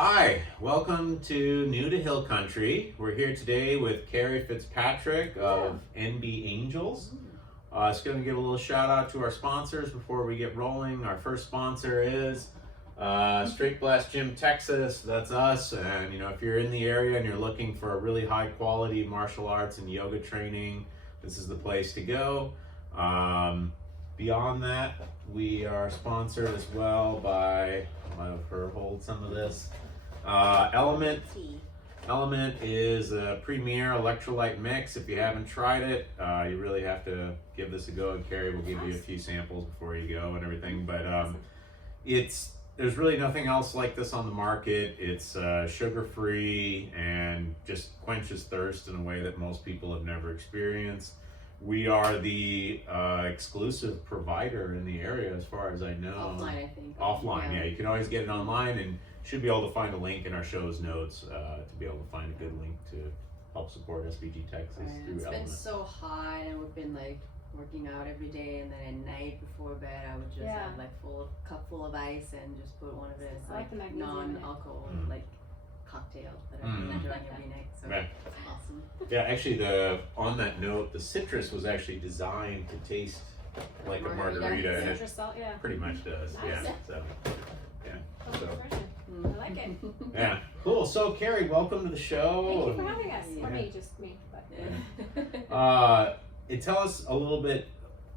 Hi, welcome to New to Hill Country. We're here today with Carrie Fitzpatrick of NB Angels. Just going to give a little shout out to our sponsors before we get rolling. Our first sponsor is Straight Blast Gym Texas. That's us. And if you're in the area and you're looking for a really high quality martial arts and yoga training, this is the place to go. Beyond that, we are sponsored as well by, I'll have her hold some of this. Element is a premier electrolyte mix. If you haven't tried it, you really have to give this a go, and Carrie will give you a few samples before you go and everything. But there's really nothing else like this on the market. It's sugar-free and just quenches thirst in a way that most people have never experienced. We are the exclusive provider in the area, as far as I know. Offline, I think. Offline, yeah. You can always get it online, and should be able to find a link in our show's notes to be able to find a good link to help support SBG Texas through It's Element. been so hot, and we've been working out every day, and then at night before bed, I would just have cup full of ice and just put one of it as non-alcohol cocktail that I've been enjoying every night. So it's awesome. Yeah, actually, on that note, the citrus was actually designed to taste like a margarita, and it pretty much does. Nice. Yeah. So, yeah. So. I like it. Yeah. Cool. So, Carrie, welcome to the show. Thank you for having us. Or me, just me. But. Tell us a little bit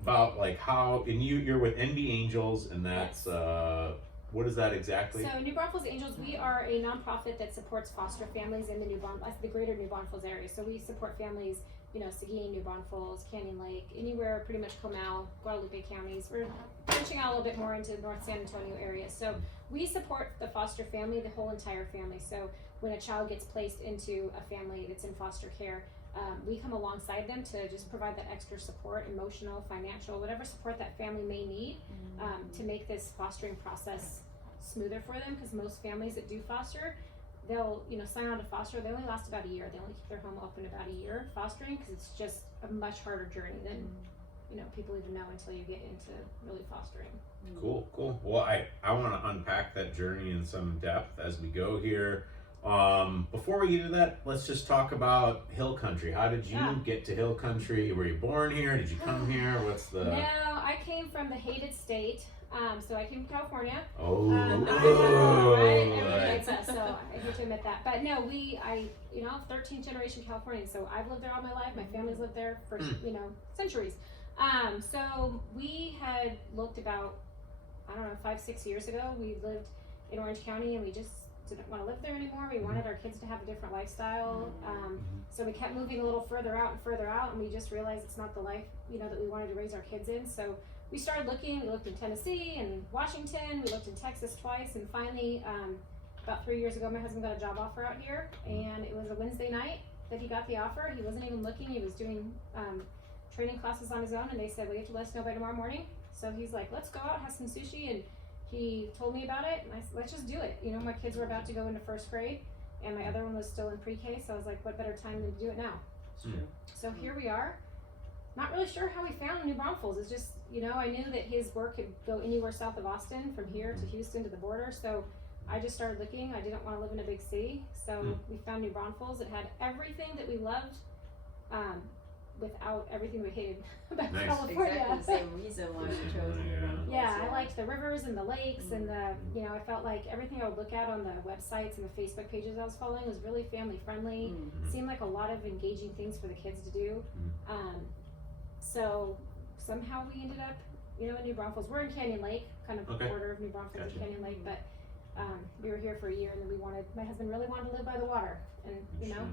about how, and you're with NB Angels, and that's what is that exactly? So New Braunfels Angels, we are a nonprofit that supports foster families in the greater New Braunfels area. So we support families, Seguin, New Braunfels, Canyon Lake, anywhere pretty much Comal, Guadalupe counties. We're branching out a little bit more into the North San Antonio area. So we support the foster family, the whole entire family. So when a child gets placed into a family that's in foster care, we come alongside them to just provide that extra support, emotional, financial, whatever support that family may need to make this fostering process smoother for them. Because most families that do foster, they'll sign on to foster. They only last about a year. They only keep their home open about a year fostering, because it's just a much harder journey than people even know until you get into really fostering. Cool. Well, I want to unpack that journey in some depth as we go here. Before we get to that, let's just talk about Hill Country. How did you get to Hill Country? Were you born here? Did you come here? What's the... No, I came from the hated state. So I came from California. Oh. So I hate to admit that. But no, 13th generation Californian. So I've lived there all my life. My family's lived there for, centuries. So we had looked about, 5-6 years ago. We lived in Orange County, and we just didn't want to live there anymore. We wanted our kids to have a different lifestyle. So we kept moving a little further out, and we just realized it's not the life, that we wanted to raise our kids in. So we started looking. We looked in Tennessee and Washington. We looked in Texas twice, and finally, about 3 years ago, my husband got a job offer out here, and it was a Wednesday night that he got the offer. He wasn't even looking. He was doing training classes on his own, and they said, well, you have to let us know by tomorrow morning. So he's like, let's go out, have some sushi, and he told me about it, and I said, let's just do it. My kids were about to go into first grade, and my other one was still in pre-K, so I was like, what better time than to do it now? So here we are. Not really sure how we found New Braunfels. It's just, I knew that his work could go anywhere south of Austin, from here to Houston to the border, so I just started looking. I didn't want to live in a big city, so we found New Braunfels. It had everything that we loved, without everything we hated about California. Exactly the same reason why we chose New Braunfels. Yeah, I liked the rivers and the lakes and the, I felt like everything I would look at on the websites and the Facebook pages I was following was really family friendly. Seemed like a lot of engaging things for the kids to do. So somehow we ended up, in New Braunfels. We're in Canyon Lake, kind of the border of New Braunfels and Canyon Lake, but we were here for a year, and then my husband really wanted to live by the water. And,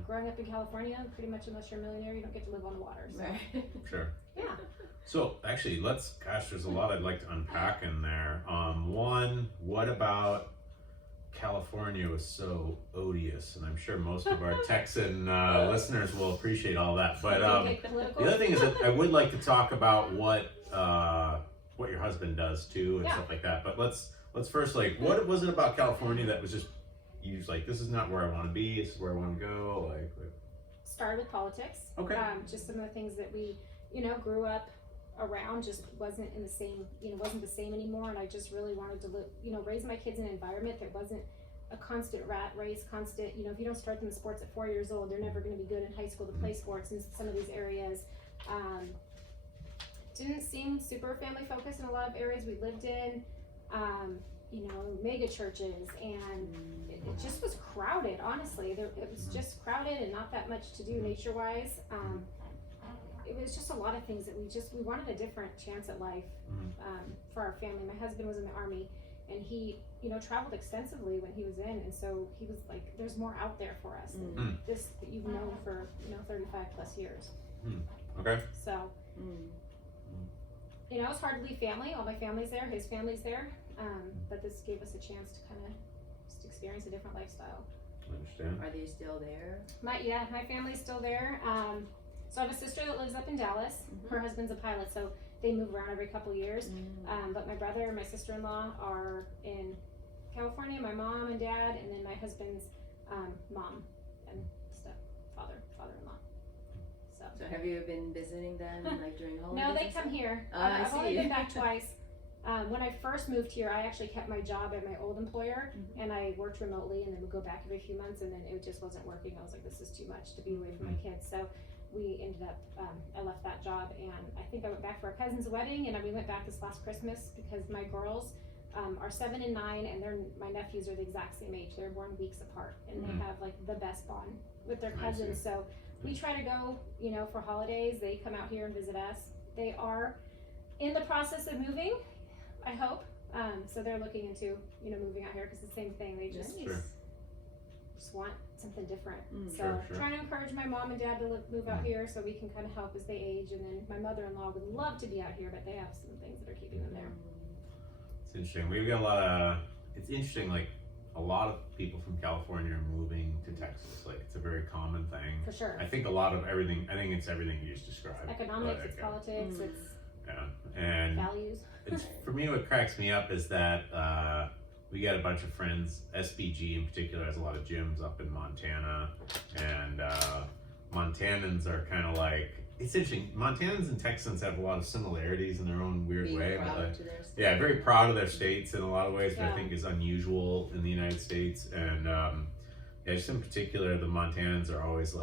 growing up in California, pretty much unless you're a millionaire, you don't get to live on the water. So. Right. Sure. Yeah. So actually, there's a lot I'd like to unpack in there. One, what about California was so odious? And I'm sure most of our Texan listeners will appreciate all that. But the other thing is that I would like to talk about what your husband does too, and stuff like that. But let's first, what was it about California that was just, you was like, this is not where I want to be, this is where I want to go? Started with politics. Okay. Just some of the things that we, grew up around just wasn't in the same, wasn't the same anymore. And I just really wanted to live, raise my kids in an environment that wasn't a constant rat race, constant, you know, if you don't start them in sports at 4 years old, they're never going to be good in high school to play sports in some of these areas. Didn't seem super family focused in a lot of areas we lived in. You know, mega churches, and it just was crowded, honestly. It was just crowded and not that much to do nature-wise. It was just a lot of things that we wanted a different chance at life for our family. My husband was in the Army, and he, you know, traveled extensively when he was in, and so he was like, there's more out there for us than this that you've known for, you know, 35 plus years. Okay. So, you know, it's hard to leave family. All my family's there, his family's there. But this gave us a chance to kind of just experience a different lifestyle. I understand. Are they still there? My family's still there. So I have a sister that lives up in Dallas. Her husband's a pilot, so they move around every couple years. But my brother and my sister-in-law are in California, my mom and dad, and then my husband's mom and father-in-law. So have you been visiting them like during holidays? No, they come here. I I've see. only been back twice. When I first moved here, I actually kept my job at my old employer, and I worked remotely, and then would go back every few months, and then it just wasn't working. I was like, this is too much to be away from my kids. So we ended up, I left that job, and I think I went back for our cousin's wedding, and we went back this last Christmas because my girls are 7 and 9, and my nephews are the exact same age. They're born weeks apart, and they have like the best bond with their cousins. So we try to go, you know, for holidays. They come out here and visit us. They are in the process of moving, I hope. So they're looking into, you know, moving out here because the same thing. They just want something different. So trying to encourage my mom and dad to move out here so we can kind of help as they age. And then my mother-in-law would love to be out here, but they have some things that are keeping them there. It's interesting. We've got a lot of. It's interesting. Like a lot of people from California are moving to Texas. Like it's a very common thing. For sure. I think a lot of everything. I think it's everything you just described. Economics, it's politics, it's and values. It's, for me, what cracks me up is that we got a bunch of friends. SBG in particular has a lot of gyms up in Montana, and Montanans are kind of like, it's interesting. Montanans and Texans have a lot of similarities in their own weird way. But very proud of their states in a lot of ways, but I think is unusual in the United States. And just in particular, the Montanans are always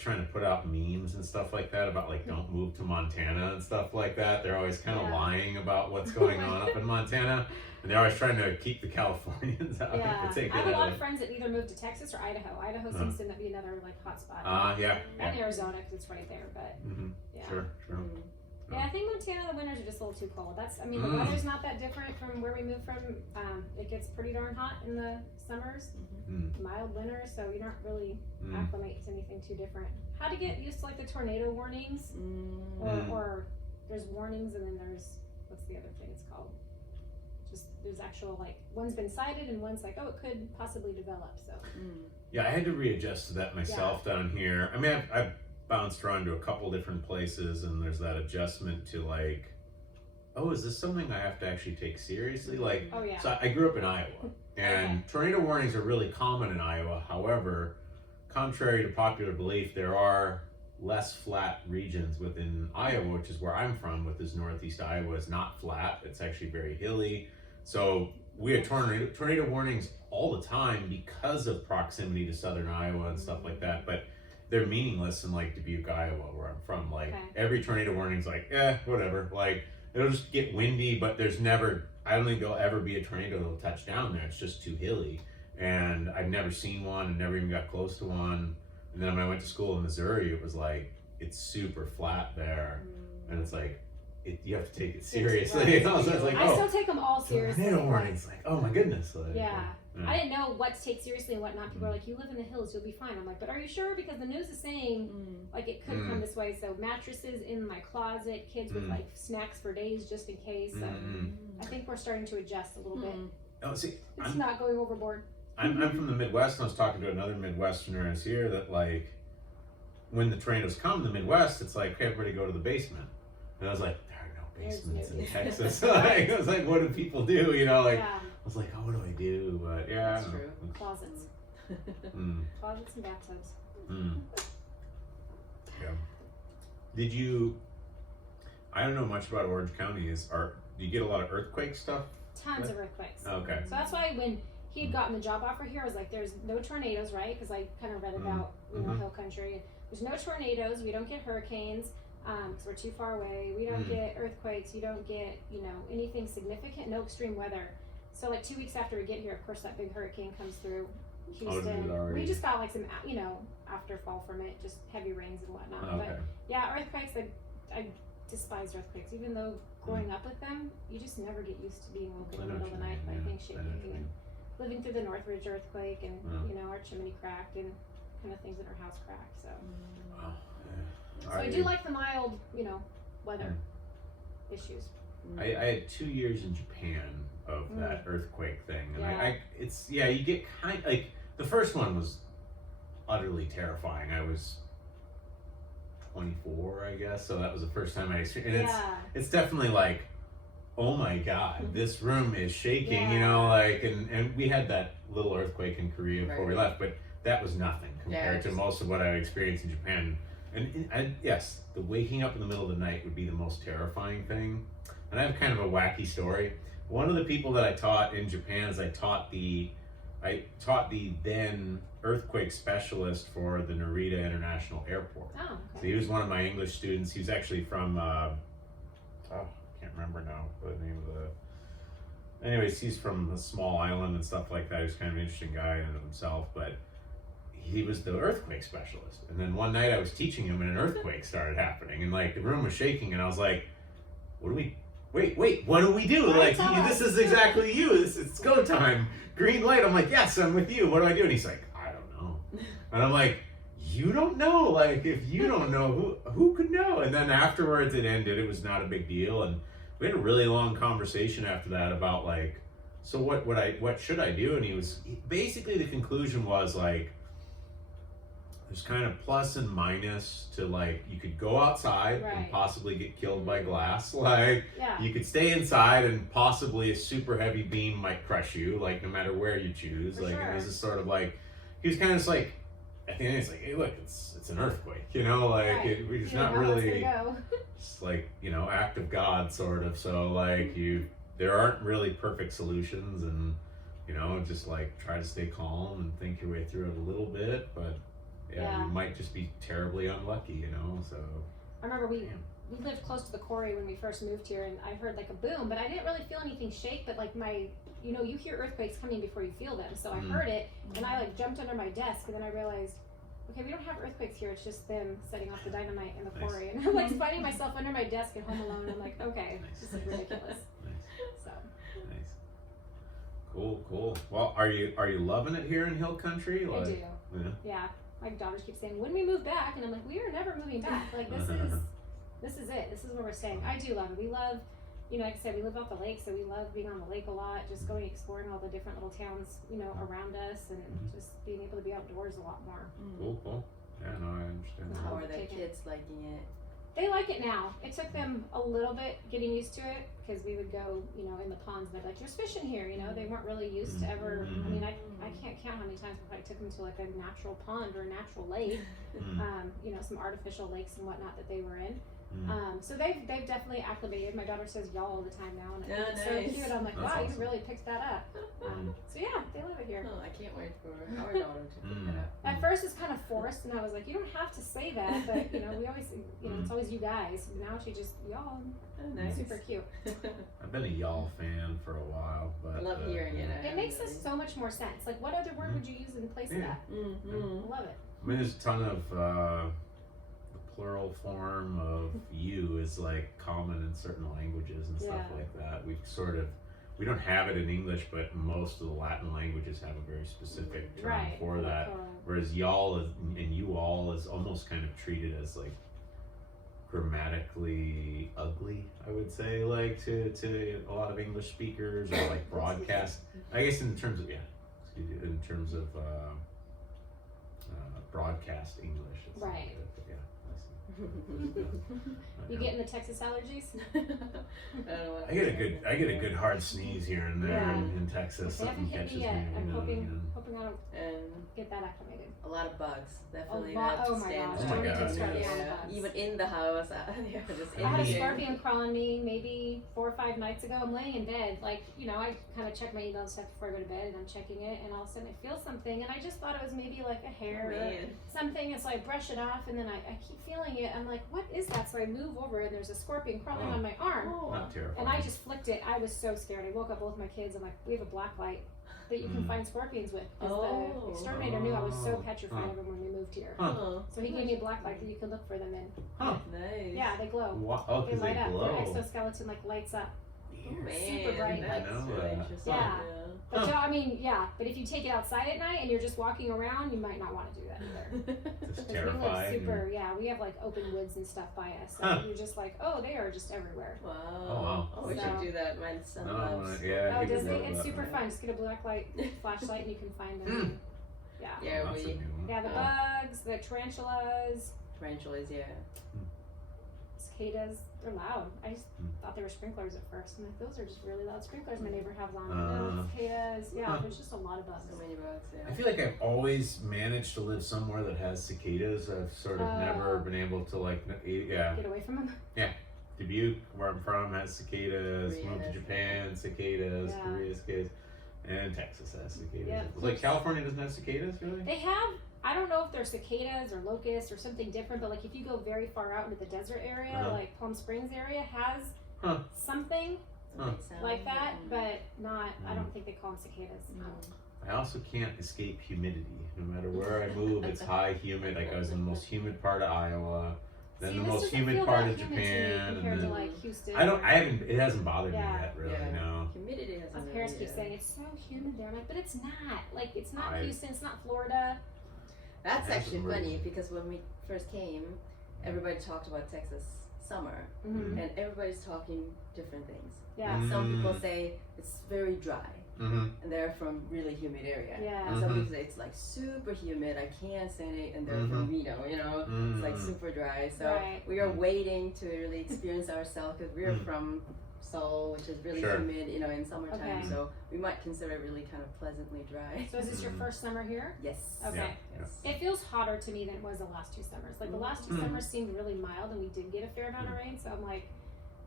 trying to put out memes and stuff like that about like don't move to Montana and stuff like that. They're always kind of lying about what's going on up in Montana, and they're always trying to keep the Californians out in particular. I have a lot of friends that either moved to Texas or Idaho. Idaho seems to be another like hot spot. And Arizona because it's right there, but Sure. Yeah, I think Montana, the winters are just a little too cold. The weather's not that different from where we moved from. It gets pretty darn hot in the summers, mild winters, so you're not really acclimate to anything too different. How to get used to like the tornado warnings, or there's warnings and then there's, what's the other thing it's called? Just there's actual like, one's been cited and one's like, oh, it could possibly develop, so. Yeah, I had to readjust to that myself down here. I mean, I've bounced around to a couple different places, and there's that adjustment to like, oh, is this something I have to actually take seriously? Like, so I grew up in Iowa, and tornado warnings are really common in Iowa. However, contrary to popular belief, there are less flat regions within Iowa, which is where I'm from. With this northeast Iowa is not flat; it's actually very hilly. So we have tornado warnings all the time because of proximity to southern Iowa and stuff like that. But they're meaningless in like Dubuque, Iowa, where I'm from. Like every tornado warning's like, whatever. Like it'll just get windy, but there's never, I don't think there'll ever be a tornado that'll touch down there. It's just too hilly. And I've never seen one and never even got close to one. And then when I went to school in Missouri, it was like, it's super flat there. And it's like, you have to take it seriously. You know? So it's like, I still take them all seriously. Tornado warnings, like, oh my goodness. Like, I didn't know what to take seriously and what not. People are like, you live in the hills, you'll be fine. I'm like, but are you sure? Because the news is saying like it could come this way. So mattresses in my closet, kids with like snacks for days just in case. So I think we're starting to adjust a little bit. Oh, see, it's not going overboard. I'm from the Midwest, and I was talking to another Midwesterner who's here that like, when the tornadoes come in the Midwest, it's like, hey, everybody go to the basement. And I was like, there are no basements in Texas. Like, I was like, what do people do? You know, like, I was like, oh, what do I do? But that's true. Closets. Closets and bathtubs. Yeah. Did you? I don't know much about Orange County. Do you get a lot of earthquake stuff? Tons of earthquakes. Okay. So that's why when he had gotten the job offer here. I was like, there's no tornadoes, right? Because I kind of read about hill country. There's no tornadoes. We don't get hurricanes because we're too far away. We don't get earthquakes. You don't get anything significant. No extreme weather. So like 2 weeks after we get here, of course that big hurricane comes through Houston. We just got like some afterfall from it, just heavy rains and whatnot. Okay. But yeah, earthquakes. I despise earthquakes, even though growing up with them, you just never get used to being woken in the middle of the night by things shaking. And living through the Northridge earthquake, and our chimney cracked, and kind of things in our house cracked. So, so I do like the mild, weather issues. I had 2 years in Japan of that earthquake thing, and you get kind of, like, the first one was utterly terrifying. I was 24, I guess, so that was the first time I experienced. And it's definitely like, oh my God, this room is shaking, and we had that little earthquake in Korea before we left, but that was nothing compared to most of what I experienced in Japan. And yes, the waking up in the middle of the night would be the most terrifying thing. And I have kind of a wacky story. One of the people that I taught in Japan is I taught the then earthquake specialist for the Narita International Airport. Oh, okay. So he was one of my English students. He was actually from, I can't remember now what the name of the, anyways, he's from a small island and stuff like that. He's kind of an interesting guy in and of himself, but he was the earthquake specialist. And then one night I was teaching him and an earthquake started happening, and like the room was shaking, and I was like, wait, what do we do? Like, this is exactly you. It's go time. Green light. I'm like, yes, I'm with you. What do I do? And he's like, I don't know. And I'm like, you don't know? Like, if you don't know, who could know? And then afterwards it ended. It was not a big deal. And we had a really long conversation after that about like, so what should I do? And basically the conclusion was like, there's kind of plus and minus to, like, you could go outside and possibly get killed by glass. Like, you could stay inside and possibly a super heavy beam might crush you, like, no matter where you choose. For like, sure. And this is sort of like, he was kind of just like, at the end, it's like, hey, look, it's an earthquake, like, it's not really, it's like, act of God, sort of. So, like, there aren't really perfect solutions, and, just, like, try to stay calm and think your way through it a little bit, but you might just be terribly unlucky, so. I remember we lived close to the quarry when we first moved here, and I heard like a boom, but I didn't really feel anything shake, but like you hear earthquakes coming before you feel them. So I heard it, and I like jumped under my desk, and then I realized, okay, we don't have earthquakes here, it's just them setting off the dynamite in the quarry. And I'm like finding myself under my desk at home alone. I'm like, okay, this is ridiculous. So. Nice. Cool. Well, are you loving it here in Hill Country? I do. Yeah. My daughters keep saying, when we move back, and I'm like, we are never moving back. Like, this is it. This is where we're staying. I do love it. We love, like I said, we live off the lake, so we love being on the lake a lot, just going exploring all the different little towns, around us, and just being able to be outdoors a lot more. Cool. Yeah, no, I understand. How are the kids liking it? They like it now. It took them a little bit getting used to it, because we would go, in the ponds, and they'd be like, there's fish in here, They weren't really used to ever, I mean, I can't count how many times before I took them to like a natural pond or a natural lake, some artificial lakes and whatnot that they were in. So they've definitely acclimated. My daughter says y'all all the time now, and it's so cute. I'm like, wow, you really picked that up. So yeah, they love it here. Oh, I can't wait for our daughter to pick it up. At first it's kind of forced, and I was like, you don't have to say that, but we always, it's always you guys. Now she just, y'all. Oh, nice. Super cute. I've been a y'all fan for a while, but I love hearing it. It makes so much more sense. Like, what other word would you use in place of that? I love it. I mean, there's a ton of the plural form of you is like common in certain languages and stuff like that. We don't have it in English, but most of the Latin languages have a very specific term for that. Whereas y'all and you all is almost kind of treated as like grammatically ugly, I would say, like to a lot of English speakers, or like broadcast. I guess in terms of broadcast English. It's right. You getting the Texas allergies? I don't know what I get a good hard sneeze here and there in Texas. They haven't Something hit catches me me. yet. I'm hoping I don't And get that acclimated. a lot of bugs. Definitely Oh my gosh, Oh my don't God, even start me yes. on the Yeah, bugs. even in the house, they're just I had a in here. scorpion crawl on me maybe 4 or 5 nights ago. I'm laying in bed, like, you know, I kind of check my email stuff before I go to bed, and I'm checking it, and all of a sudden I feel something, and I just thought it was maybe like a hair or Man. something, and so I brush it off, and then I keep feeling it. I'm like, what is that? So I move over, and there's a scorpion crawling on my arm, Not terrifying. and I just flicked it. I was so scared. I woke up both my kids. I'm like, we have a black light that you can find scorpions with. 'Cause the exterminator knew I was so petrified of them when we moved here. Oh, So he gave me a black light that you can look for them in. nice. Yeah, they glow. Oh, They because light they up. Their glow. exoskeleton like lights up. Man, super bright that's lights. really Yeah. interesting. Yeah. But I mean, yeah. But if you take it outside at night and you're just walking around, you might not want to do that either. It's 'Cause we terrifying. live super. Yeah, we have like open woods and stuff by us. So you're just like, oh, they are just everywhere. Wow. Oh, wow. Oh, we So- should do that. My son No, loves. yeah, Oh, he does would it? love It's that, super man. fun. Just get a black light flashlight and you can find them. Yeah. Yeah, That's a we new one. Yeah, the bugs, the tarantulas, tarantulas. Yeah. cicadas. They're loud. I just thought they were sprinklers at first. I'm like, those are just really loud sprinklers my neighbor has on. No, cicadas. Yeah, there's just a lot of bugs. So many bugs. Yeah. I feel like I've always managed to live somewhere that has cicadas. I've sort of never been able to Get away from them. Dubuque, where I'm from, has cicadas. Korea Moved to has Japan, cicadas. Yeah. Korea cicadas, and Texas has cicadas. Yeah. Like California doesn't have cicadas, really. They have, I don't know if they're cicadas or locusts or something different, but like if you go very far out into the desert area, like Palm Springs area has something like that, but not, I don't think they call them cicadas. I also can't escape humidity. No matter where I move, it's high humid. Like I was in the most humid part of Iowa, then See, the this most doesn't humid feel part that of humid to me Japan, compared and to then like Houston. it hasn't bothered me yet, really. Yeah. No. Humidity has. My parents keep saying it's so humid there. I'm like, but it's not. Like, it's not I- Houston. It's not Florida. That's That's actually really- funny because when we first came, everybody talked about Texas summer, Mm-hmm. and everybody's talking different things. Yeah. Mm. Some people say it's very dry, Mm-hmm. and they're from really humid area. Yeah. And some people say it's like super humid, I can't stand it, and they're from Reno, you know, it's like super dry. So Right. we are waiting to really experience ourselves because we're from Seoul, which is really Sure. humid, you know, in summertime. Okay. So we might consider it really kind of pleasantly dry. So is this your first summer here? Yes. Okay. Yeah. Yes. It feels hotter to me than it was the last 2 summers. Like the last 2 summers seemed really mild, and we did get a fair amount of rain. So I'm like,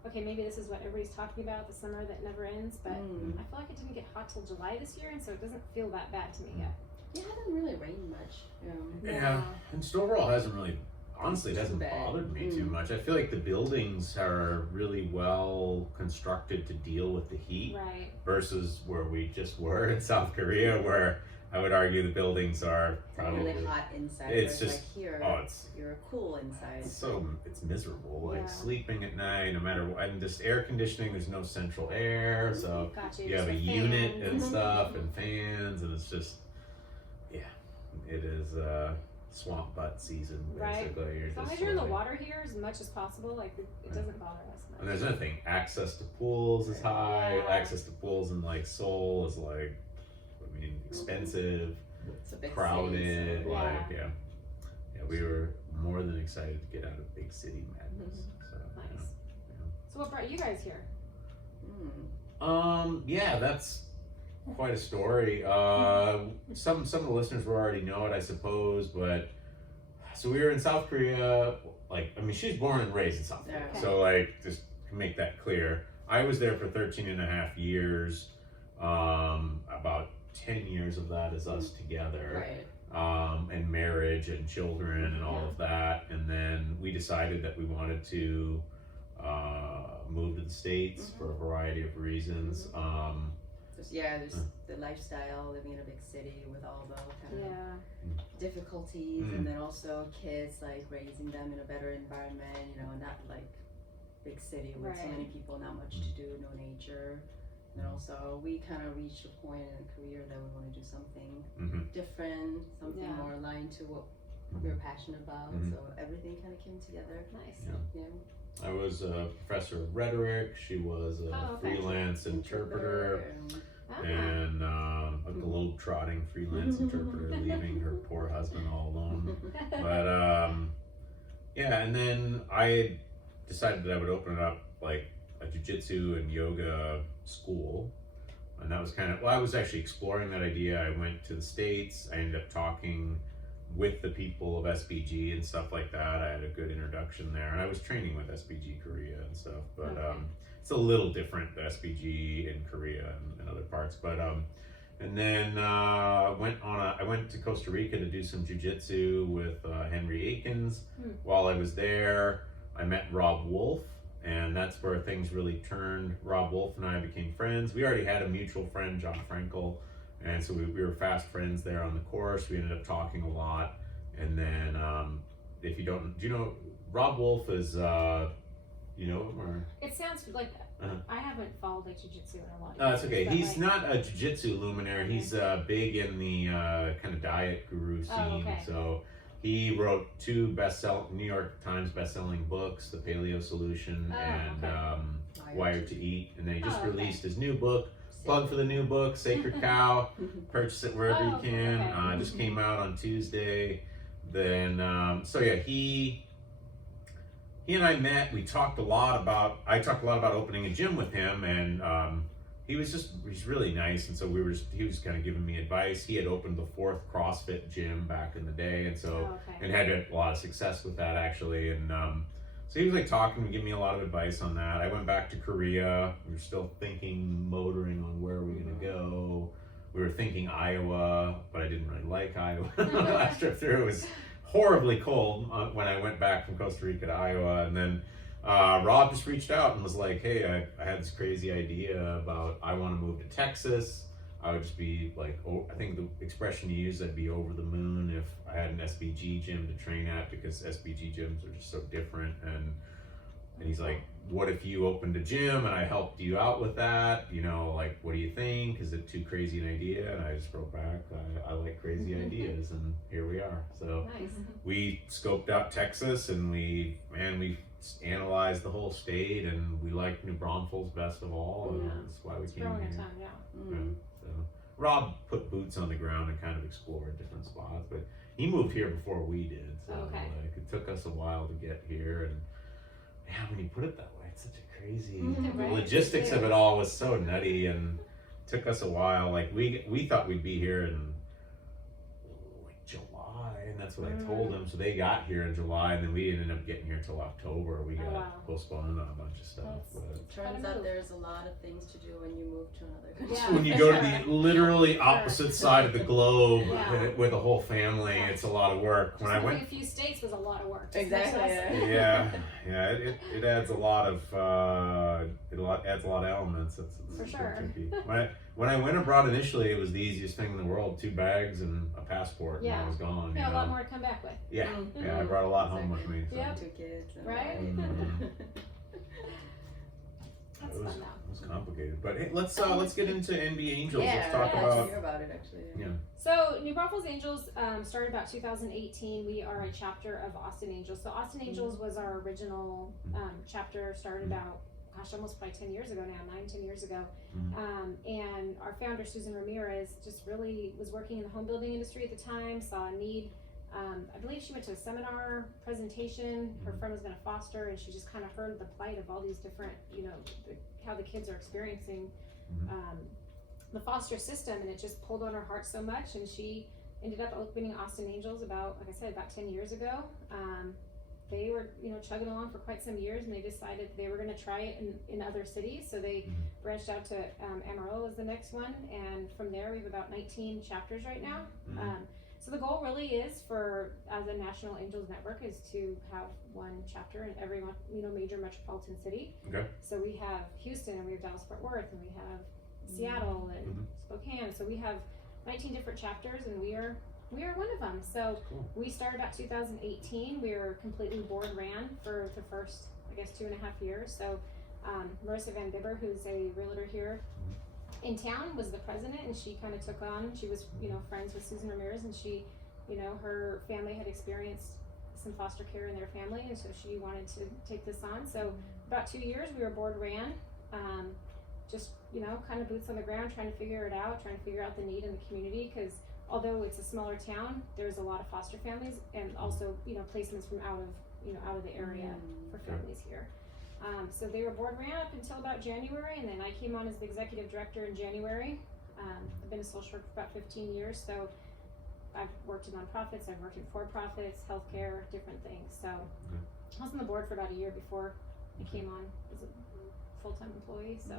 okay, maybe this is what everybody's talking about, the summer that never ends. But I feel like it didn't get hot till July this year, and so it doesn't feel that bad to me yet. Yeah, it hasn't really rained much. Yeah. And just overall hasn't really, honestly, it hasn't Too bad. bothered me too much. I feel like the buildings are really well constructed to deal with the heat Right. versus where we just were in South Korea, where I would argue the buildings are probably really hot inside. It's whereas, just- like here, it's you're cool inside. it's miserable. Like Yeah. sleeping at night, no matter what, and just air conditioning. There's no central air, so Gotcha. you have a just the unit fans. and stuff and fans, and it's just it is swamp butt season Right. basically. You're As long just as you're in the like- water here as much as possible, like it doesn't bother us much. And there's another thing, access to pools is high. Yeah. Access to pools in like Seoul is like, I mean, expensive, It's a big crowded. city, so- Like yeah, we were more than excited to get out of big city madness. So Nice. So what brought you guys here? yeah, that's quite a story. Some of the listeners will already know it, I suppose, but so we were in South Korea. Like, I mean, she's born and raised in South Korea, Okay. so like just to make that clear. I was there for 13 and a half years. About 10 years of that is us together. Right. And marriage and children and all of that. And then we decided that we wanted to move to the States for a variety of reasons. There's the lifestyle, living in a big city with all the kind of Yeah. difficulties, and then also kids, like raising them in a better environment, you know, not like big city with so Right. many people, not much to do, no nature. And also, we kind of reached a point in a career that we want to do something different, something more aligned to what we're passionate about. So everything kind of came together. Nice. Yeah. I was a professor of rhetoric. She was a freelance interpreter and a globe-trotting freelance interpreter, leaving her poor husband all alone. But Yeah, and then I decided that I would open it up like a jiu-jitsu and yoga school. And that was kind of, well, I was actually exploring that idea. I went to the States. I ended up talking with the people of SBG and stuff like that. I had a good introduction there. And I was training with SBG Korea and stuff. But it's a little different, the SBG in Korea and other parts. But and then I went to Costa Rica to do some jiu-jitsu with Henry Akins. While I was there, I met Rob Wolf, and that's where things really turned. Rob Wolf and I became friends. We already had a mutual friend, John Frankel, and so we were fast friends there on the course. We ended up talking a lot, and then if you don't, do you know Rob Wolf is you know him or? It sounds like I haven't followed like jiu-jitsu in a lot. That's okay. He's not a jiu-jitsu luminary. He's big in the kind of diet guru scene. So he wrote 2 New York Times best-selling books, The Paleo Solution and Wired to Eat. And then he just released his new book. Plug for the new book, Sacred Cow. Purchase it wherever you can. Just came out on Tuesday. Then, so yeah, he and I met. I talked a lot about opening a gym with him, and he's really nice. And so he was kind of giving me advice. He had opened the 4th CrossFit gym back in the day, and so and had a lot of success with that actually. And so he was like talking and giving me a lot of advice on that. I went back to Korea. We were still motoring on where we're gonna go. We were thinking Iowa, but I didn't really like Iowa. The last trip through, it was horribly cold when I went back from Costa Rica to Iowa. And then Rob just reached out and was like, hey, I had this crazy idea about I want to move to Texas. I would just be like, I think the expression he used, I'd be over the moon if I had an SBG gym to train at, because SBG gyms are just so different. And he's like, what if you opened a gym and I helped you out with that? You know, like, what do you think? Is it too crazy an idea? And I just wrote back, I like crazy ideas, and here we are. So we scoped out Texas, and we analyzed the whole state, and we liked New Braunfels best of all, and that's why we came here. So Rob put boots on the ground and kind of explored different spots, but he moved here before we did, so like, it took us a while to get here. And yeah, when you put it that way, it's such a crazy, the logistics of it all was so nutty, and took us a while. Like we thought we'd be here in like July, and that's what I told them. So they got here in July, and then we didn't end up getting here till October. We got postponed on a bunch of stuff. Turns out there's a lot of things to do when you move to another country. Yeah, when you go to the literally opposite side of the globe with a whole family, it's a lot of work. When I went, a few states was a lot of work. Exactly. It adds a lot of adds a lot of elements. It's for sure. Tricky. When I went abroad initially, it was the easiest thing in the world: 2 bags and a passport, and I was gone. Yeah, a lot more to come back with. Yeah, I brought a lot home with me. So. Yeah, 2 kids. Right. It was complicated, but hey, let's get into NB Angels. Let's talk about it actually. Yeah. So New Braunfels Angels started about 2018. We are a chapter of Austin Angels. So Austin Angels was our original chapter. Started about almost probably 10 years ago now, 9-10 years ago. And our founder Susan Ramirez just really was working in the home building industry at the time. Saw a need. I believe she went to a seminar presentation. Her friend was going to foster, and she just kind of heard the plight of all these different, how the kids are experiencing the foster system, and it just pulled on her heart so much. And she ended up opening Austin Angels about 10 years ago. They were, chugging along for quite some years, and they decided they were going to try it in other cities. So they branched out to Amarillo as the next one, and from there we have about 19 chapters right now. So the goal really is as a National Angels Network, is to have one chapter in every major metropolitan city. Okay. So we have Houston, and we have Dallas-Fort Worth, and we have Seattle and Spokane. So we have 19 different chapters, and we are one of them. So we started about 2018. We were completely board ran for the first, 2.5 years. So Marissa Van Bibber, who's a realtor here in town, was the president, and she kind of took on. She was, friends with Susan Ramirez, and she, her family had experienced some foster care in their family, and so she wanted to take this on. So about 2 years, we were board ran, just kind of boots on the ground, trying to figure it out, trying to figure out the need in the community, because although it's a smaller town, there's a lot of foster families, and also placements from out of out of the area for families here. So they were board ran up until about January, and then I came on as the executive director in January. I've been a social worker for about 15 years, so I've worked in nonprofits, I've worked in for-profits, healthcare, different things. So I was on the board for about a year before I came on as a full-time employee. So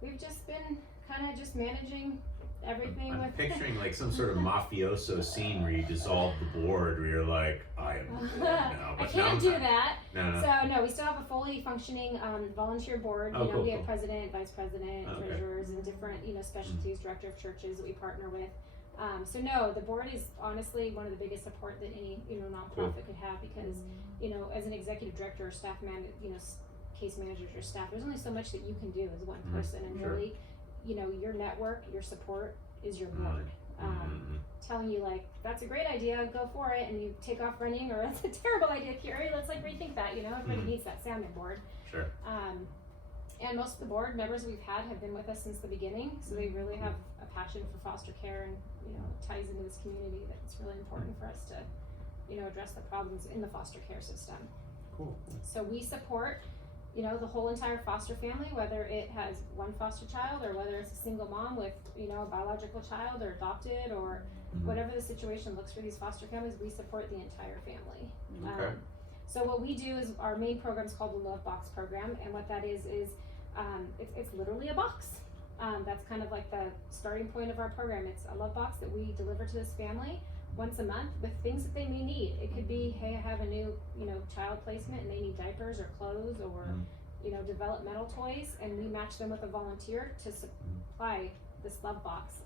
we've just been kind of just managing everything. I'm picturing like some sort of mafioso scene where you dissolve the board, where you're like, I am the board now. I can't do that. No. So no, we still have a fully functioning volunteer board. Cool, we have president, vice president, treasurers, and different specialties, director of churches that we partner with. So no, the board is honestly one of the biggest support that any nonprofit could have, because as an executive director or staff case managers or staff, there's only so much that you can do as one person, and really, your network, your support is your board. Telling you like, that's a great idea, go for it, and you take off running, or that's a terrible idea, Carrie, let's like rethink that. Everybody needs that sounding board. Sure. And most of the board members we've had have been with us since the beginning, so they really have a passion for foster care, and it ties into this community that it's really important for us to address the problems in the foster care system. Cool. So we support the whole entire foster family, whether it has one foster child or whether it's a single mom with a biological child or adopted, or whatever the situation looks for these foster families, we support the entire family. Okay. So what we do is, our main program is called the Love Box program, and what that is it's literally a box. That's kind of like the starting point of our program. It's a love box that we deliver to this family once a month with things that they may need. It could be, hey, I have a new child placement and they need diapers or clothes or developmental toys, and we match them with a volunteer to supply this love box.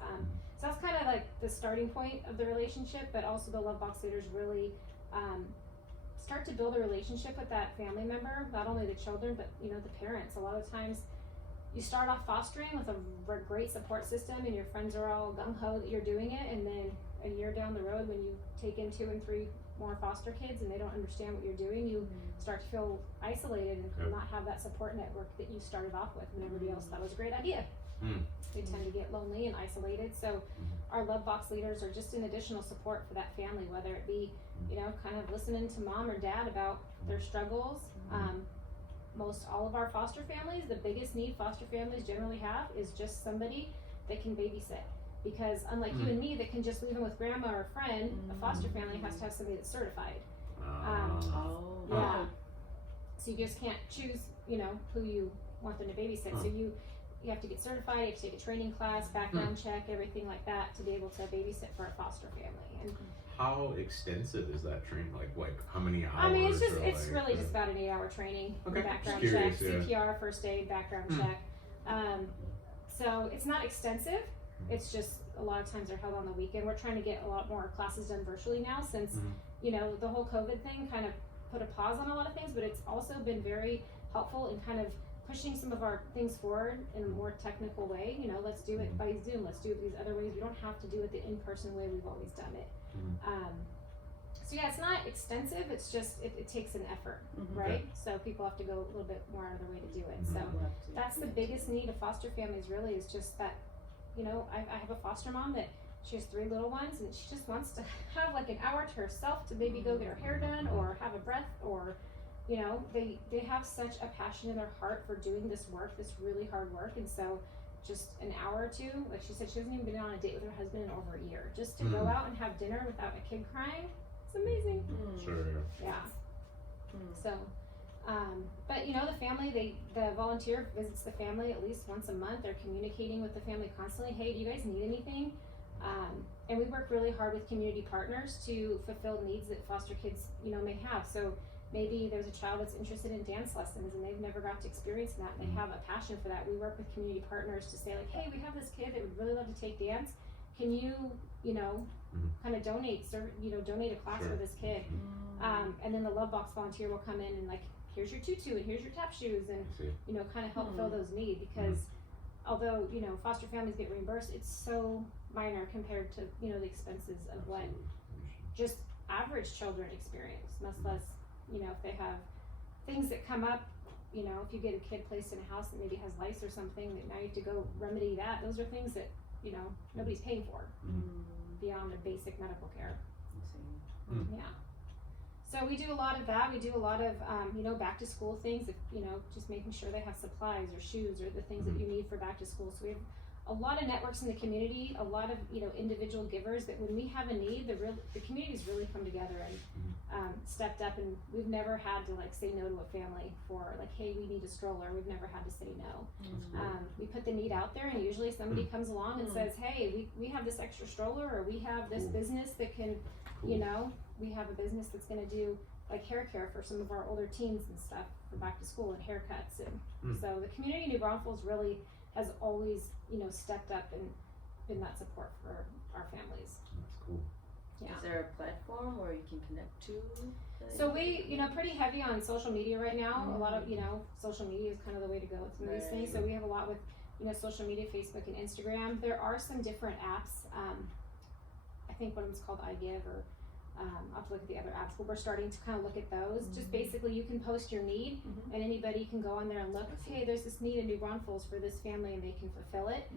So that's kind of like the starting point of the relationship, but also the love box leaders really start to build a relationship with that family member, not only the children, but the parents. A lot of times you start off fostering with a great support system and your friends are all gung-ho that you're doing it, and then a year down the road, when you take in 2 and 3 more foster kids and they don't understand what you're doing, you start to feel isolated and not have that support network that you started off with when everybody else thought it was a great idea. They tend to get lonely and isolated. So our love box leaders are just an additional support for that family, whether it be kind of listening to mom or dad about their struggles. Most all of our foster families, the biggest need foster families generally have is just somebody that can babysit. Because unlike you and me that can just leave them with grandma or a friend, a foster family has to have somebody that's certified. So you just can't choose, who you want them to babysit. So you have to get certified, you have to take a training class, background check, everything like that to be able to babysit for a foster family. And how extensive is that training? Like how many hours? I mean, it's really just about an 8-hour training. Okay. Background Curious, check, CPR, first aid, background check. So it's not extensive. It's just a lot of times they're held on the weekend. We're trying to get a lot more classes done virtually now, since the whole COVID thing kind of put a pause on a lot of things, but it's also been very helpful in kind of pushing some of our things forward in a more technical way. Let's do it by Zoom, let's do it these other ways. We don't have to do it the in-person way we've always done it. So yeah, it's not extensive, it's just it takes an effort, right? Okay. So people have to go a little bit more out of their way to do it. So that's the biggest need of foster families, really, is just that, I have a foster mom that she has 3 little ones, and she just wants to have like an hour to herself to maybe go get her hair done or have a breath, or they have such a passion in their heart for doing this work, this really hard work. And so just an hour or 2, like she said, she hasn't even been on a date with her husband in over a year, just to go out and have dinner without a kid crying. It's amazing. Sure. Yeah. So but the family, the volunteer visits the family at least once a month. They're communicating with the family constantly. Hey, do you guys need anything? And we work really hard with community partners to fulfill needs that foster kids may have. So maybe there's a child that's interested in dance lessons and they've never got to experience that, and they have a passion for that. We work with community partners to say like, hey, we have this kid that would really love to take dance. Can you kind of donate a class for this kid? And then the Love Box volunteer will come in and like, here's your tutu and here's your tap shoes, and kind of help fill those needs, because although foster families get reimbursed, it's so minor compared to the expenses of what just average children experience, much less if they have things that come up. If you get a kid placed in a house that maybe has lice or something, that now you have to go remedy that. Those are things that nobody's paying for beyond their basic medical care. Yeah. So we do a lot of that. We do a lot of, back to school things, if, just making sure they have supplies or shoes or the things that you need for back to school. So we have a lot of networks in the community, a lot of, individual givers that when we have a need, the community's really come together and stepped up, and we've never had to say no to a family for hey, we need a stroller. We've never had to say no. We put the need out there, and usually somebody comes along and says, hey, we have this extra stroller, or we have this business that can, we have a business that's gonna do hair care for some of our older teens and stuff for back to school and haircuts, and so the community in New Braunfels really has always, stepped up and been that support for our families. That's cool. Yeah. Is there a platform where you can connect to? So we, pretty heavy on social media right now. A lot of, social media is kind of the way to go with some of these things. So we have a lot with, social media, Facebook and Instagram. There are some different apps. I think one of them's called iGive, or I'll have to look at the other apps, but we're starting to kind of look at those. Just basically you can post your need and anybody can go on there and look, hey, there's this need in New Braunfels for this family, and they can fulfill it.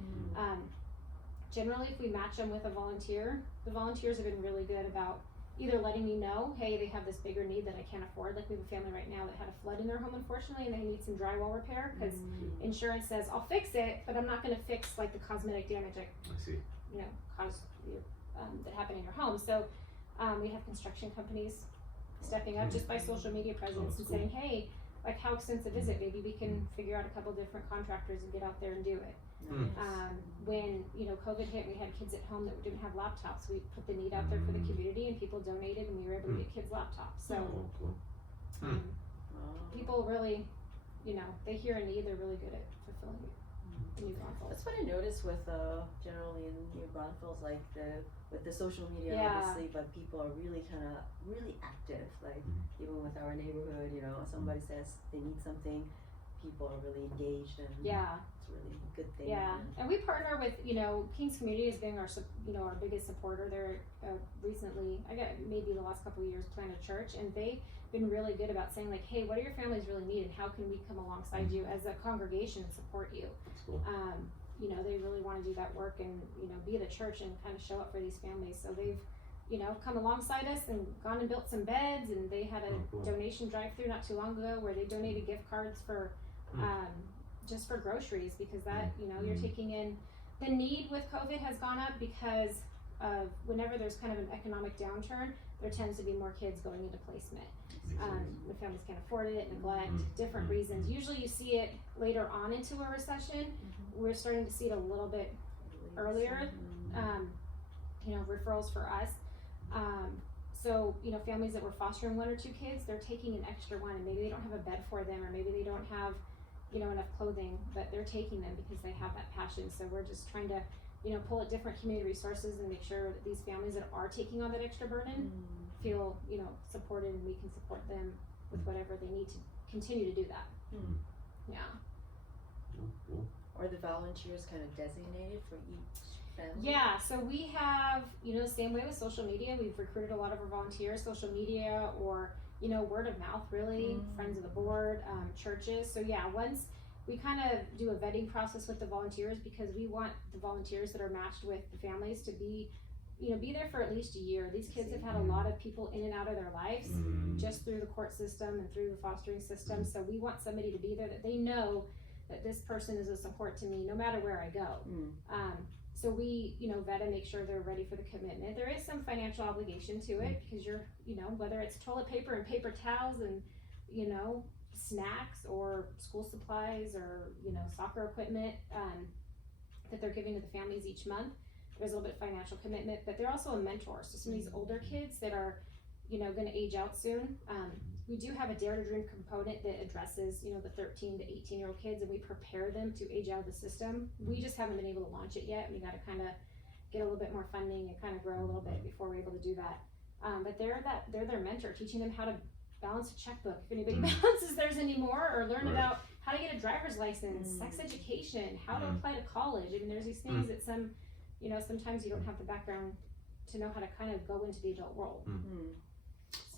Generally, if we match them with a volunteer, the volunteers have been really good about either letting me know, hey, they have this bigger need that I can't afford. Like we have a family right now that had a flood in their home, unfortunately, and they need some drywall repair because insurance says, I'll fix it, but I'm not going to fix the cosmetic damage that caused that happened in your home. So we have construction companies stepping up just by social media presence and saying, hey, how extensive is it? Maybe we can figure out a couple different contractors and get out there and do it. When COVID hit, we had kids at home that didn't have laptops. We put the need out there for the community, and people donated, and we were able to get kids laptops. So people really, they hear a need, they're really good at fulfilling it. New Braunfels. That's what I noticed with generally in New Braunfels, with the social media, obviously, but people are really really active. Even with our neighborhood, somebody says they need something, people are really engaged, and it's really a good thing. Yeah, and we partner with King's Community as being our our biggest supporter. They're recently, maybe the last couple of years, planted a church, and they've been really good about saying hey, what do your families really need, and how can we come alongside you as a congregation and support you? Cool. They really want to do that work and be the church and kind of show up for these families. So they've come alongside us and gone and built some beds, and they had a donation drive-through not too long ago where they donated gift cards for just for groceries, because that you're taking in the need with COVID has gone up because of whenever there's kind of an economic downturn, there tends to be more kids going into placement. The families can't afford it, neglect, different reasons. Usually you see it later on into a recession. We're starting to see it a little bit earlier. Referrals for us. So families that were fostering 1 or 2 kids, they're taking an extra one, and maybe they don't have a bed for them, or maybe they don't have enough clothing, but they're taking them because they have that passion. So we're just trying to pull at different community resources and make sure that these families that are taking on that extra burden feel supported, and we can support them with whatever they need to continue to do that. Yeah. Cool. Are the volunteers kind of designated for each family? Yeah, so we have the same way with social media. We've recruited a lot of our volunteers, social media, or word of mouth, really, friends of the board, churches. So yeah, once we kind of do a vetting process with the volunteers, because we want the volunteers that are matched with the families to be there for at least a year. These kids have had a lot of people in and out of their lives just through the court system and through the fostering system. So we want somebody to be there that they know that this person is a support to me no matter where I go. So we, vet and make sure they're ready for the commitment. There is some financial obligation to it, because you're, whether it's toilet paper and paper towels and, snacks or school supplies or, soccer equipment that they're giving to the families each month. There's a little bit of financial commitment, but they're also a mentor. So some of these older kids that are, going to age out soon, we do have a Dare to Dream component that addresses, the 13 to 18-year-old kids, and we prepare them to age out of the system. We just haven't been able to launch it yet. We got to kind of get a little bit more funding and kind of grow a little bit before we're able to do that. But they're their mentor, teaching them how to balance a checkbook, if anybody balances theirs anymore, or learn about how to get a driver's license, sex education, how to apply to college. I mean, there's these things that sometimes you don't have the background to know how to kind of go into the adult world.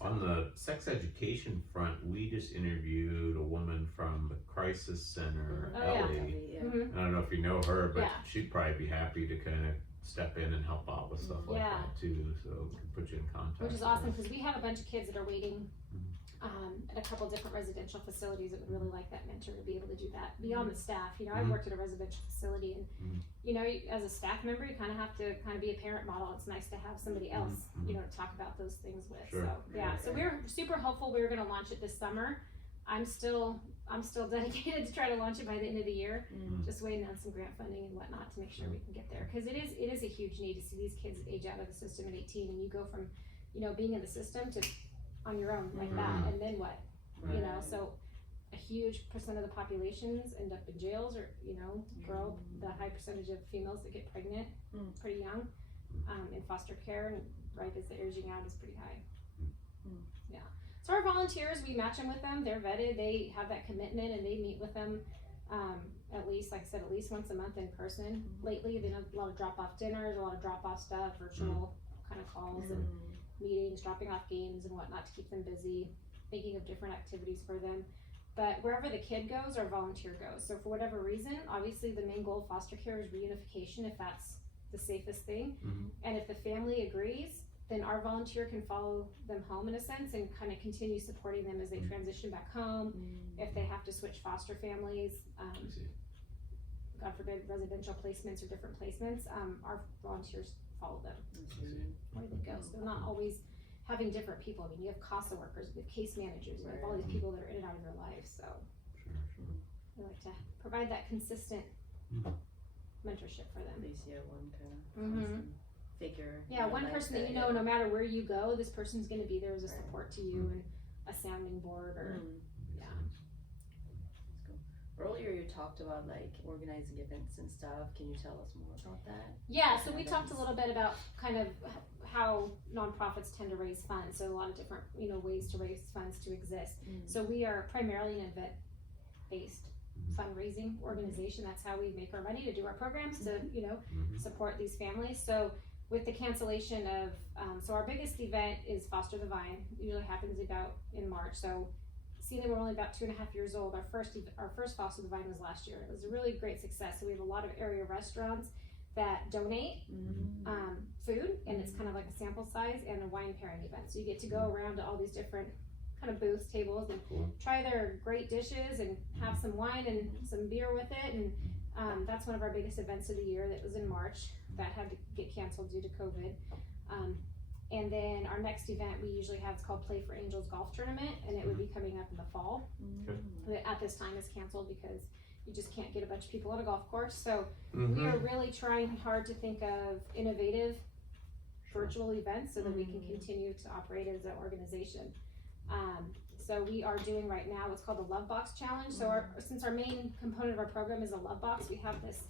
On the sex education front, we just interviewed a woman from the Crisis Center, Ellie. I don't know if you know her, but she'd probably be happy to kind of step in and help out with stuff like that too, so we can put you in contact. Which is awesome, because we have a bunch of kids that are waiting at a couple different residential facilities that would really like that mentor to be able to do that beyond the staff. You know, I've worked at a residential facility, and you know, as a staff member, you kind of have to be a parent model. It's nice to have somebody else, you know, to talk about those things with. Sure. So yeah, so we're super hopeful. We're going to launch it this summer. I'm still dedicated to try to launch it by the end of the year. Just waiting on some grant funding and whatnot to make sure we can get there, because it is a huge need to see these kids age out of the system at 18, and you go from, you know, being in the system to on your own like that, and then what? You know, so a huge percent of the populations end up in jails, or you know, the high percentage of females that get pregnant pretty young in foster care, and right as the aging out is pretty high. Yeah. So our volunteers, we match them with them. They're vetted. They have that commitment, and they meet with them at least, like I said, at least once a month in person. Lately, they've done a lot of drop-off dinners, a lot of drop-off stuff, virtual kind of calls and meetings, dropping off games and whatnot to keep them busy, thinking of different activities for them. But wherever the kid goes, our volunteer goes. So for whatever reason, obviously the main goal of foster care is reunification, if that's the safest thing. And if the family agrees, then our volunteer can follow them home in a sense and kind of continue supporting them as they transition back home. If they have to switch foster families, God forbid, residential placements or different placements, our volunteers follow them where they go. So they're not always having different people. I mean, you have CASA workers, you have case managers, you have all these people that are in and out of your life. So we like to provide that consistent mentorship for them. At least you have one kind of figure. Yeah, one person that you know, no matter where you go, this person's going to be there as a support to you and a sounding board or Earlier you talked about like organizing events and stuff. Can you tell us more about that? Yeah, so we talked a little bit about kind of how nonprofits tend to raise funds. So a lot of different, you know, ways to raise funds to exist. So we are primarily an event-based fundraising organization. That's how we make our money to do our programs to, you know, support these families. So with the cancellation of, so our biggest event is Foster the Vine. It usually happens about in March. So seeing that we're only about 2.5 years old, our first Foster the Vine was last year. It was a really great success. So we have a lot of area restaurants that donate food, and it's kind of like a sample size, and a wine pairing event. So you get to go around to all these different kind of booths, tables, and try their great dishes and have some wine and some beer with it. And that's one of our biggest events of the year. That was in March. That had to get canceled due to COVID. And then our next event we usually have is called Play for Angels Golf Tournament, and it would be coming up in the fall. At this time it's canceled because you just can't get a bunch of people at a golf course. So we are really trying hard to think of innovative virtual events so that we can continue to operate as an organization. So we are doing right now what's called the Love Box Challenge. So since our main component of our program is a love box, we have this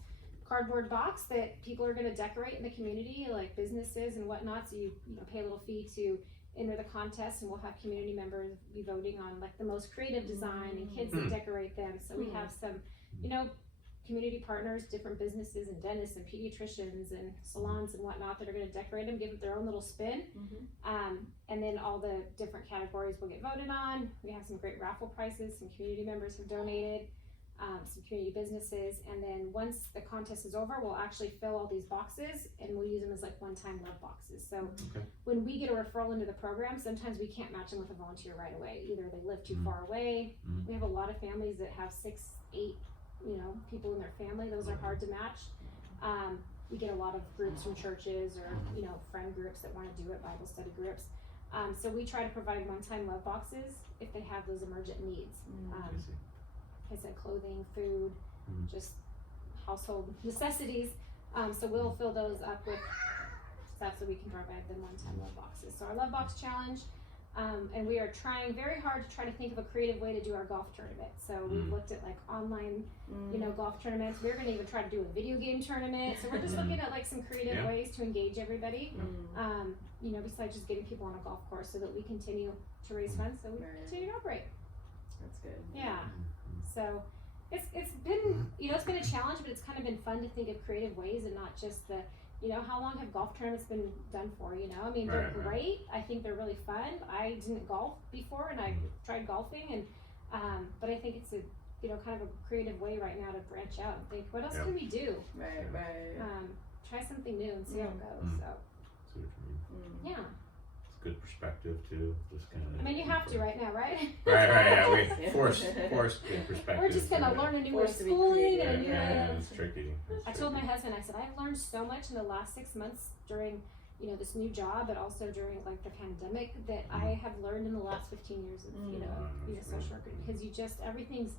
cardboard box that people are going to decorate in the community, like businesses and whatnot. So you know, pay a little fee to enter the contest, and we'll have community members be voting on like the most creative design and kids that decorate them. So we have some, you know, community partners, different businesses and dentists and pediatricians and salons and whatnot that are going to decorate them, give it their own little spin. And then all the different categories will get voted on. We have some great raffle prizes. Some community members have donated. Some community businesses, and then once the contest is over, we'll actually fill all these boxes and we'll use them as like one-time love boxes. So when we get a referral into the program, sometimes we can't match them with a volunteer right away. Either they live too far away. We have a lot of families that have 6, 8, you know, people in their family. Those are hard to match. We get a lot of groups from churches or, you know, friend groups that want to do it, Bible study groups. So we try to provide one-time love boxes if they have those emergent needs. Like I said, clothing, food, just household necessities. So we'll fill those up with stuff so we can provide them one-time love boxes. So our Love Box Challenge, and we are trying very hard to try to think of a creative way to do our golf tournament. So we've looked at like online, you know, golf tournaments. We're going to even try to do a video game tournament. So we're just looking at like some creative ways to engage everybody. You know, besides just getting people on a golf course, so that we continue to raise funds, so we continue to operate. That's good. Yeah. So it's been, you know, it's been a challenge, but it's kind of been fun to think of creative ways and not just the, you know, how long have golf tournaments been done for, you know? I mean, they're great. I think they're really fun. I didn't golf before, and I tried golfing, and but I think it's a, you know, kind of a creative way right now to branch out and think, what else can we do? try something new and see how it goes. So See what you mean. yeah. It's a good perspective too. Just kind of. I mean, you have to right now, right? Right. Yeah. We forced good perspective. We're just gonna learn a new way of Forced to be schooling and a creative. new way Yeah, of. it's tricky. I told my husband, I said, I've learned so much in the last 6 months during, you know, this new job, but also during like the pandemic that I have learned in the last 15 years of, you know, social work, because you just, everything's,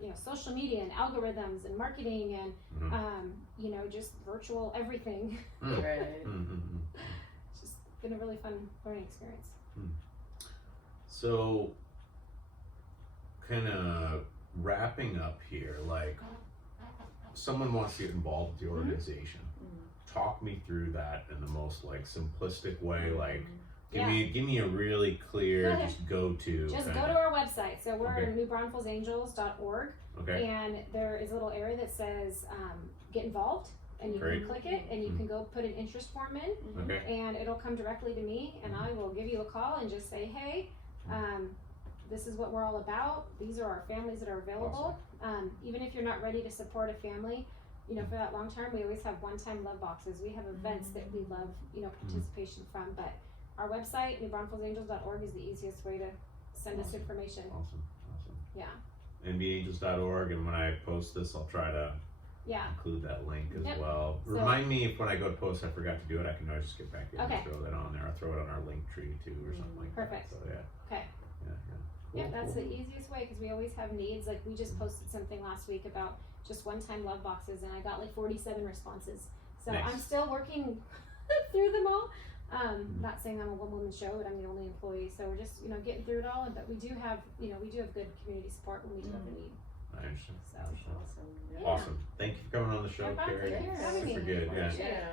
you know, social media and algorithms and marketing and, you know, just virtual everything. Right. It's just been a really fun learning experience. So, kind of wrapping up here, like, someone wants to get involved with the organization. Talk me through that in the most like simplistic way. Like, give me a really clear just go to. Just go to our website. So we're at newbraunfellsangels.org. Okay. And there is a little area that says get involved, and you can click it, and you can go put an interest form in, Okay. and it'll come directly to me, and I will give you a call and just say, hey, this is what we're all about. These are our families that are available. Even if you're not ready to support a family, you know, for that long term, we always have one-time love boxes. We have events that we love, you know, participation from. But our website, newbraunfellsangels.org, is the easiest way to send us information. Awesome. Yeah. nbangels.org, and when I post this, I'll try to include that link as well. So, Remind me if when I go to post I forgot to do it, I can always just get back to it and Okay. throw that on there. I'll throw it on our link tree too or something like Perfect. that. So yeah. Okay. Cool, That's cool. the easiest way, because we always have needs. Like, we just posted something last week about just one-time love boxes, and I got like 47 responses. So Nice. I'm still working through them all. Not saying I'm a one-woman show, but I'm the only employee. So we're just, you know, getting through it all. But we do have, you know, good community support when we do have a need. I understand. So Awesome. Yeah. Awesome. Thank you for coming on the show, No problem. Carrie. Thank you for having me. Super good. Yeah. Yeah.